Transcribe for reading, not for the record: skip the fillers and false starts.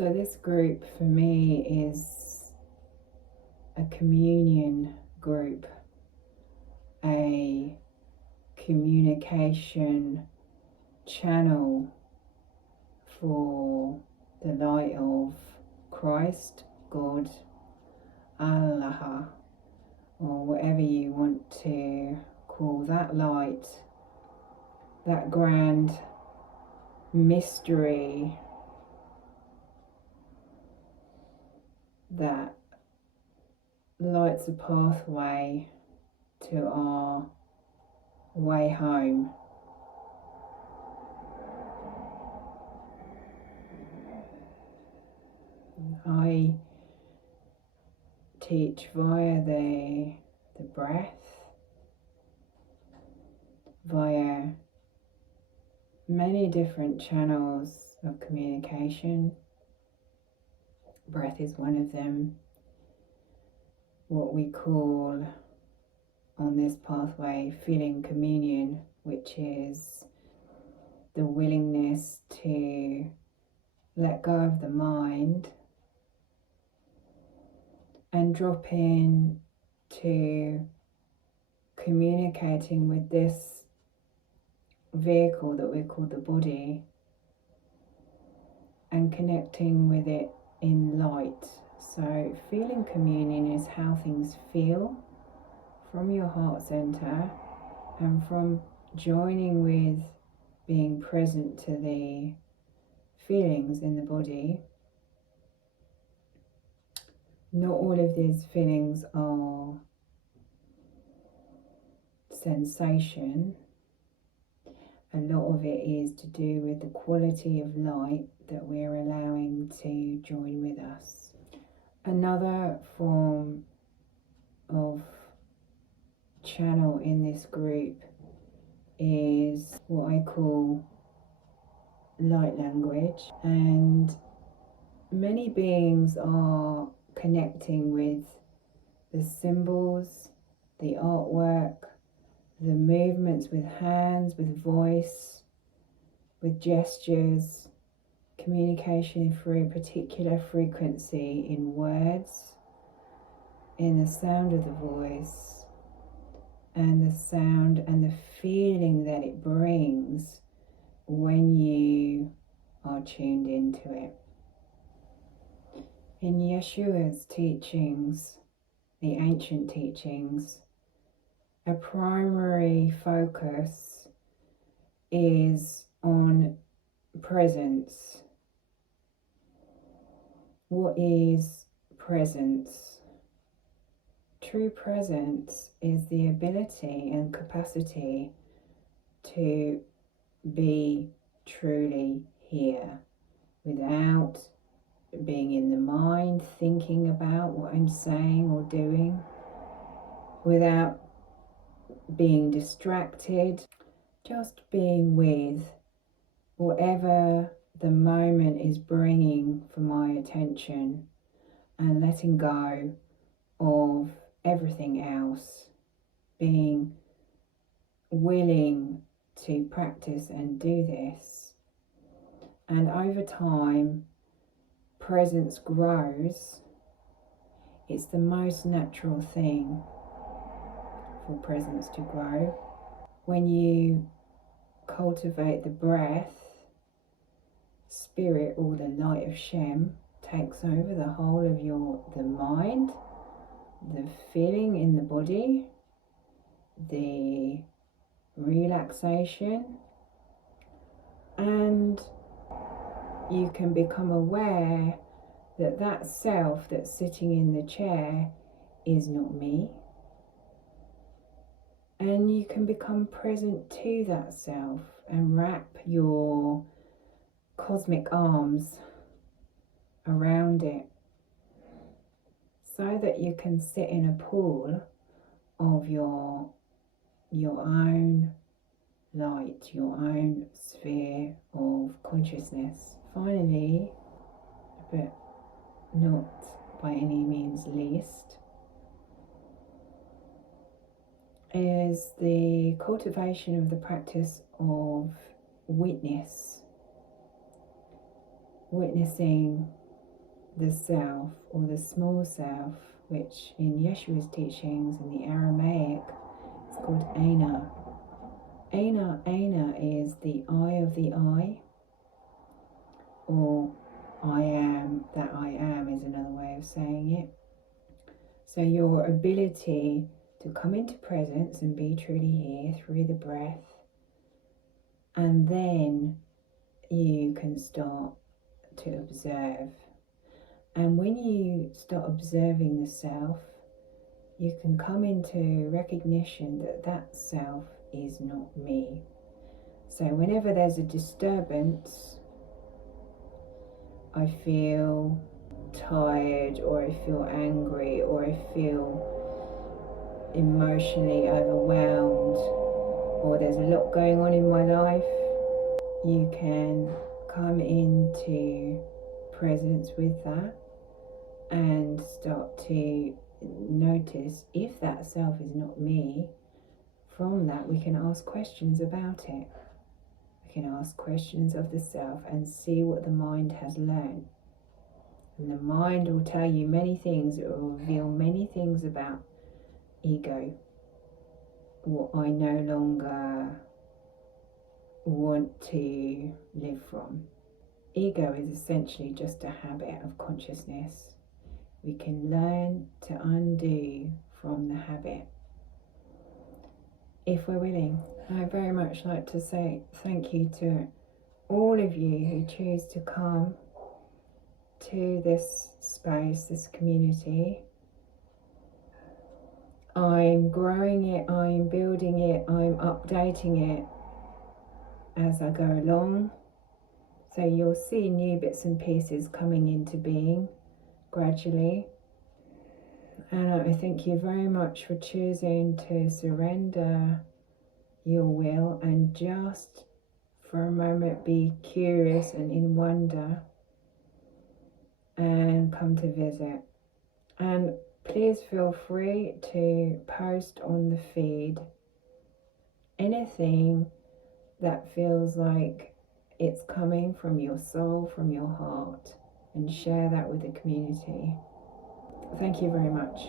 So this group for me is a communion group, a communication channel for the light of Christ, God, Allah, or whatever you want to call that light, that grand mystery that lights a pathway to our way home. I teach via the breath, via many different channels of communication. Breath is one of them. What we call on this pathway feeling communion, which is the willingness to let go of the mind and drop in to communicating with this vehicle that we call the body and connecting with it in light. So feeling communion is how things feel from your heart center and from joining with being present to the feelings in the body. Not all of these feelings are sensation. A lot of it is to do with the quality of light that we're allowing to join with us. Another form of channel in this group is what I call light language, and many beings are connecting with the symbols, the artwork, the movements with hands, with voice, with gestures, communication through a particular frequency in words, in the sound of the voice, and the sound and the feeling that it brings when you are tuned into it. In Yeshua's teachings, the ancient teachings, a primary focus is on presence. What is presence? True presence is the ability and capacity to be truly here without being in the mind, thinking about what I'm saying or doing, without being distracted, just being with whatever the moment is bringing for my attention and letting go of everything else, being willing to practice and do this. And over time, presence grows. It's the most natural thing for presence to grow. When you cultivate the breath, spirit, or the light of Shem takes over the whole of the mind, the feeling in the body, the relaxation, and you can become aware that that self that's sitting in the chair is not me. And you can become present to that self and wrap your cosmic arms around it so that you can sit in a pool of your own light, your own sphere of consciousness. Finally, but not by any means least, is the cultivation of the practice of witnessing the self, or the small self, which in Yeshua's teachings in the Aramaic is called Ana. Ana is the eye of the I, or I am that I am is another way of saying it. So your ability to come into presence and be truly here through the breath, and then you can start to observe. And when you start observing the self, you can come into recognition that that self is not me. So whenever there's a disturbance, I feel tired, or I feel angry, or I feel emotionally overwhelmed, or there's a lot going on in my life, you can come into presence with that and start to notice if that self is not me. From that, we can ask questions about it. We can ask questions of the self and see what the mind has learned. And the mind will tell you many things. It will reveal many things about ego, what I no longer want to live from. Ego is essentially just a habit of consciousness. We can learn to undo from the habit if we're willing. I'd very much like to say thank you to all of you who choose to come to this space, this community. I'm growing it, I'm building it, I'm updating it as I go along. So you'll see new bits and pieces coming into being gradually. And I thank you very much for choosing to surrender your will and just for a moment be curious and in wonder and come to visit. And please feel free to post on the feed anything that feels like it's coming from your soul, from your heart, and share that with the community. Thank you very much.